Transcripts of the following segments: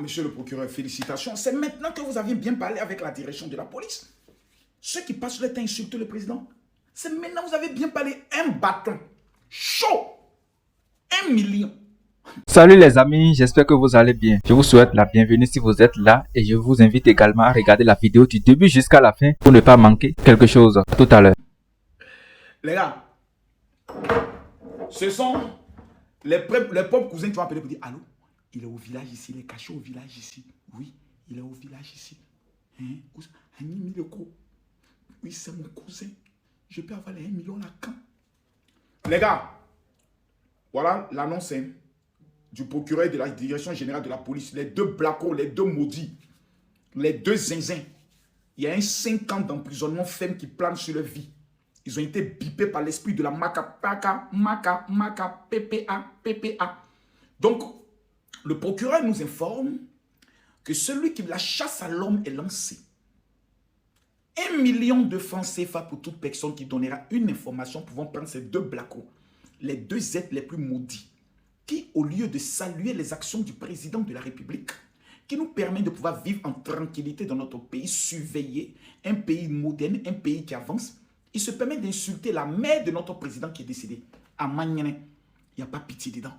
monsieur le procureur, félicitations. C'est maintenant que vous avez bien parlé avec la direction de la police. Ceux qui passent le temps à insulter le président, c'est maintenant que vous avez bien parlé. Un bâton chaud, 1 million. Salut les amis, j'espère que vous allez bien. Je vous souhaite la bienvenue si vous êtes là et je vous invite également à regarder la vidéo du début jusqu'à la fin pour ne pas manquer quelque chose. À tout à l'heure. Les gars, ce sont les pauvres cousins qui vont appeler pour dire allô, il est au village ici, il est caché au village ici. Oui, il est au village ici. Hein? Oui, c'est mon cousin. Je peux avoir les 1 million là quand? Les gars, voilà l'annonce du procureur de la direction générale de la police. Les deux blacos, les deux maudits, les deux zinzins. Il y a un 5 ans d'emprisonnement ferme qui plane sur leur vie. Ils ont été bipés par l'esprit de la PPA. Donc, le procureur nous informe que celui qui la chasse à l'homme est lancé. 1 million de francs CFA pour toute personne qui donnera une information pouvant prendre ces deux blacos, les deux êtres les plus maudits, qui, au lieu de saluer les actions du président de la République, qui nous permet de pouvoir vivre en tranquillité dans notre pays, surveillé, un pays moderne, un pays qui avance, il se permet d'insulter la mère de notre président qui est décédé. À Magnane, il n'y a pas pitié dedans.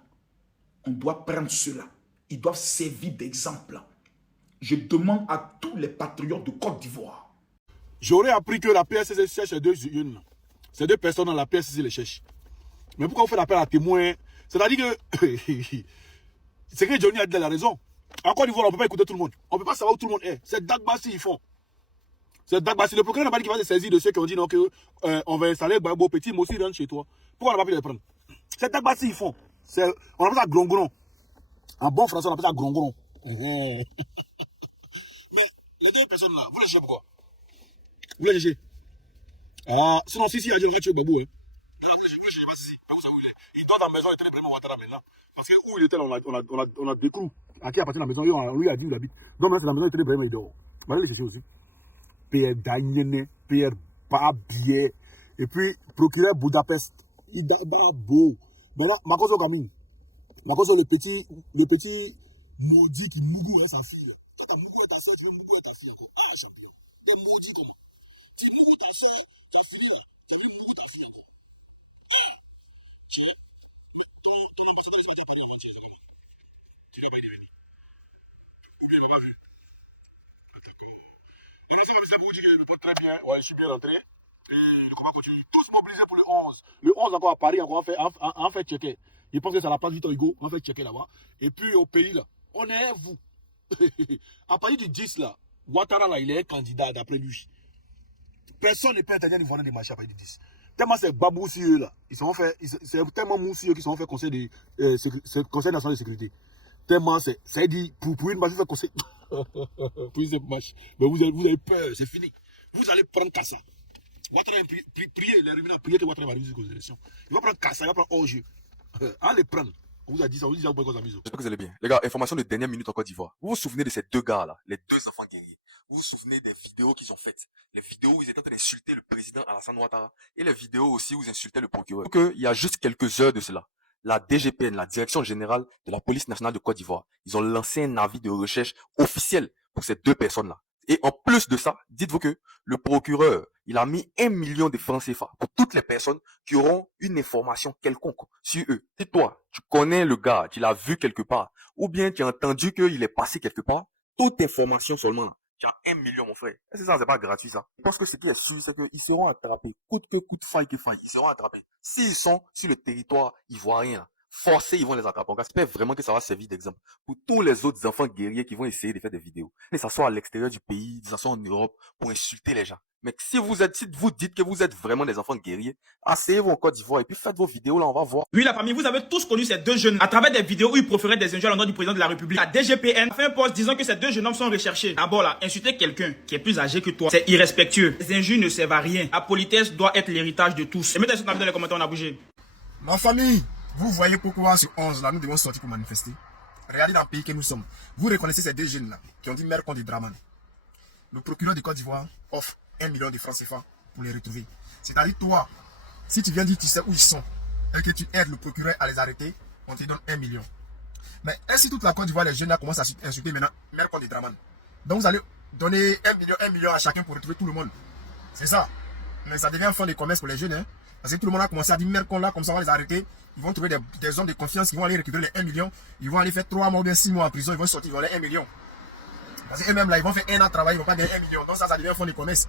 On doit prendre cela. Ils doivent servir d'exemple. Je demande à tous les patriotes de Côte d'Ivoire. J'aurais appris que la PSC cherche ces deux jeunes. Ces deux personnes dans la PSC les cherchent. Mais pourquoi on fait l'appel à témoin? C'est-à-dire que c'est que Johnny a dit la raison. En Côte d'Ivoire, on ne peut pas écouter tout le monde. On ne peut pas savoir où tout le monde est. C'est Dagbassi ils font. C'est Dagbassi. Le procureur n'a pas dit qu'il va se saisir de ceux qui ont dit non, on va installer Babo Petit, moi aussi rentre chez toi. Pourquoi on n'a pas pu les prendre? C'est Dagbassi ils font. On appelle ça grongron. En bon français, on appelle ça grongron. Mais les deux personnes là, vous les cherchez pourquoi? Vous les cherchez? Ah, sinon, si, il y a des gens qui tuent Babou. Là, je ne sais pas si. Il doit dans la maison, il était vraiment Ouattara maintenant. Parce que où il était là, on a découvert à qui appartient la maison. On lui a dit où il habite. Donc là, c'est la maison, il était vraiment dehors. On va aller les chercher aussi. Pierre Daniene, Pierre Babier, et puis procureur Budapest. Il est beau. Maintenant, Makoso Gamine. Makoso, le petit maudit qui Mougou est sa fille. Et Mougou est ta soeur, Mougou est ta fille. Ah, champion. Des maudits comment? Tu Mougou ta soeur, ta fille là. Tu veux Mougou ta fille là. Mais ton ambassadeur, il va te prendre en entier, c'est comment? Tu l'as pas dit, ou bien il m'a pas vu. D'accord. On a fait comme ça pour dire que je me porte très bien. Ouais, je suis bien rentré. Et le combat continue. Tous mobilisés pour le 11. Le 11 encore à Paris, encore en fait checker. Je pense que ça la passe Victor Hugo. On fait checker là-bas. Et puis au pays là, on est vous. À partir du 10 là, Ouattara là, il est candidat d'après lui. Personne ne peut interdire de vendre des marchés à partir du 10. Tellement c'est babou sur eux là. C'est tellement mou sur eux qu'ils sont fait conseil national de sécurité. Tellement c'est dit pour une marche, vous faites conseil. Pour une marche. Mais vous avez peur, c'est fini. Vous allez prendre Kassa. Ouattara a prié, les réunions a prié que Ouattara va réussir aux élections. Il va prendre Kassa, il va prendre Orgeux. Allez prendre. On vous a dit ça, on vous dit ça, vous pouvez qu'on s'amuse. J'espère que vous allez bien. Les gars, information de dernière minute en Côte d'Ivoire. Vous vous souvenez de ces deux gars-là, les deux enfants guerriers? Vous vous souvenez des vidéos qu'ils ont faites? Les vidéos où ils étaient en train d'insulter le président Alassane Ouattara et les vidéos aussi où ils insultaient le procureur. Donc, il y a juste quelques heures de cela, la DGPN, la Direction Générale de la Police Nationale de Côte d'Ivoire, ils ont lancé un avis de recherche officiel pour ces deux personnes-là. Et en plus de ça, dites-vous que le procureur, il a mis 1 million de francs CFA pour toutes les personnes qui auront une information quelconque sur eux. Si toi, tu connais le gars, tu l'as vu quelque part, ou bien tu as entendu qu'il est passé quelque part, toute information seulement, tu as 1 million, mon frère. Est-ce que ça, c'est pas gratuit, ça? Je pense que ce qui est sûr, c'est qu'ils seront attrapés, coûte que coûte, faille que faille, ils seront attrapés. S'ils sont sur le territoire ivoirien, forcés, ils vont les attraper. On espère vraiment que ça va servir d'exemple pour tous les autres enfants guerriers qui vont essayer de faire des vidéos. Que ça soit à l'extérieur du pays, que ça soit en Europe, pour insulter les gens. Mais si vous dites que vous êtes vraiment des enfants guerriers, asseyez-vous en Côte d'Ivoire et puis faites vos vidéos là, on va voir. Oui, la famille, vous avez tous connu ces deux jeunes à travers des vidéos où ils proféraient des injures à l'endroit du président de la République. La DGPN a fait un post disant que ces deux jeunes hommes sont recherchés. D'abord là, insulter quelqu'un qui est plus âgé que toi, c'est irrespectueux. Les injures ne servent à rien. La politesse doit être l'héritage de tous. Et mettez ce dans les commentaires, on a bougé. Ma famille, vous voyez pourquoi ce 11 là, nous devons sortir pour manifester. Regardez dans le pays que nous sommes. Vous reconnaissez ces deux jeunes là qui ont dit mère contre Draman. Le procureur de Côte d'Ivoire offre 1 million de francs CFA pour les retrouver. C'est-à-dire toi, si tu viens dire tu sais où ils sont et que tu aides le procureur à les arrêter, on te donne 1 million. Mais ainsi toute la Côte d'Ivoire, les jeunes là commencent à insulter maintenant maire contre Draman. Donc vous allez donner 1 million à chacun pour retrouver tout le monde. C'est ça. Mais ça devient un fonds de commerce pour les jeunes. Hein? Parce que tout le monde a commencé à dire maire contre là, comme ça on va les arrêter. Ils vont trouver des hommes de confiance qui vont aller récupérer les 1 million. Ils vont aller faire 3 mois ou bien 6 mois en prison. Ils vont sortir, ils vont aller 1 million. Parce qu'eux-mêmes là, ils vont faire 1 an de travail, ils vont pas gagner 1 million. Donc ça devient un fonds de commerce.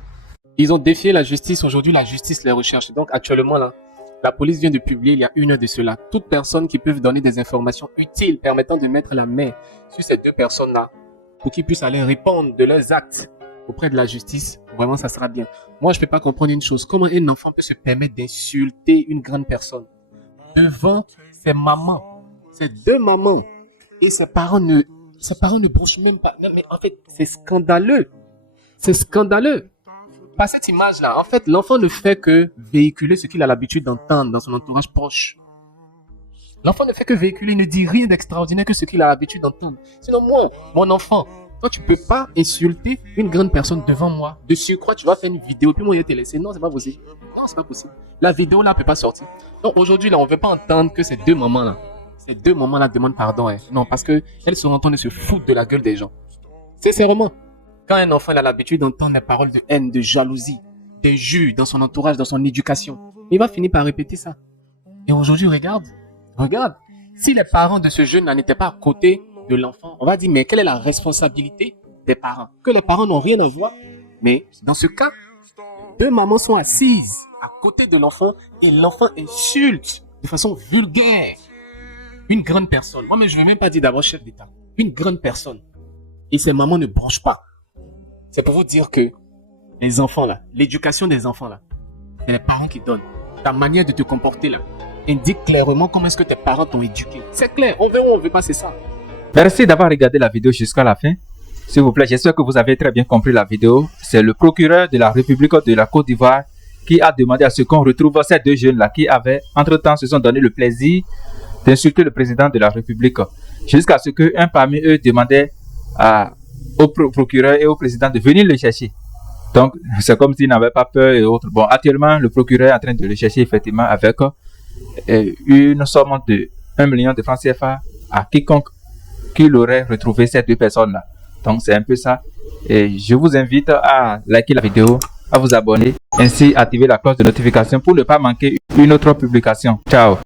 Ils ont défié la justice. Aujourd'hui, la justice les recherche. Donc actuellement là, la police vient de publier il y a 1 heure de cela. Toute personne qui peut donner des informations utiles permettant de mettre la main sur ces 2 personnes-là pour qu'ils puissent aller répondre de leurs actes auprès de la justice, vraiment ça sera bien. Moi, je ne peux pas comprendre une chose. Comment un enfant peut se permettre d'insulter une grande personne devant ses mamans, ses 2 mamans, et ses parents ne bronchent même pas. Non, mais en fait, c'est scandaleux. C'est scandaleux. Par cette image-là, en fait, l'enfant ne fait que véhiculer ce qu'il a l'habitude d'entendre dans son entourage proche. L'enfant ne fait que véhiculer, il ne dit rien d'extraordinaire que ce qu'il a l'habitude d'entendre. Sinon, moi, mon enfant, toi, tu ne peux pas insulter une grande personne devant moi. De surcroît, tu vas faire une vidéo, puis moi, je vais te laisser. Non, c'est pas possible. Non, c'est pas possible. La vidéo, là, ne peut pas sortir. Donc, aujourd'hui, là, on ne veut pas entendre que ces 2 mamans-là demandent pardon. Hein. Non, parce qu'elles sont en train de se foutre de la gueule des gens. Sincèrement. Quand un enfant a l'habitude d'entendre des paroles de haine, de jalousie, d'injures dans son entourage, dans son éducation, il va finir par répéter ça. Et aujourd'hui, regarde. Si les parents de ce jeune n'étaient pas à côté de l'enfant, on va dire, mais quelle est la responsabilité des parents? Que les parents n'ont rien à voir. Mais dans ce cas, 2 mamans sont assises à côté de l'enfant et l'enfant insulte de façon vulgaire une grande personne. Moi, mais je ne vais même pas dire d'abord chef d'État. Une grande personne. Et ces mamans ne bronchent pas. C'est pour vous dire que les enfants là, l'éducation des enfants là, c'est les parents qui donnent. Ta manière de te comporter là, indique clairement comment est-ce que tes parents t'ont éduqué. C'est clair, on veut ou on veut pas, c'est ça. Merci d'avoir regardé la vidéo jusqu'à la fin. S'il vous plaît, j'espère que vous avez très bien compris la vidéo. C'est le procureur de la République de la Côte d'Ivoire qui a demandé à ce qu'on retrouve ces 2 jeunes-là qui avaient, entre-temps, se sont donné le plaisir d'insulter le président de la République. Jusqu'à ce qu'un parmi eux demandait au procureur et au président de venir le chercher. Donc, c'est comme s'il n'avait pas peur et autres. Bon, actuellement, le procureur est en train de le chercher effectivement avec une somme de 1 million de francs CFA à quiconque qui aurait retrouvé ces 2 personnes-là. Donc, c'est un peu ça. Et je vous invite à liker la vidéo, à vous abonner, ainsi activer la cloche de notification pour ne pas manquer une autre publication. Ciao!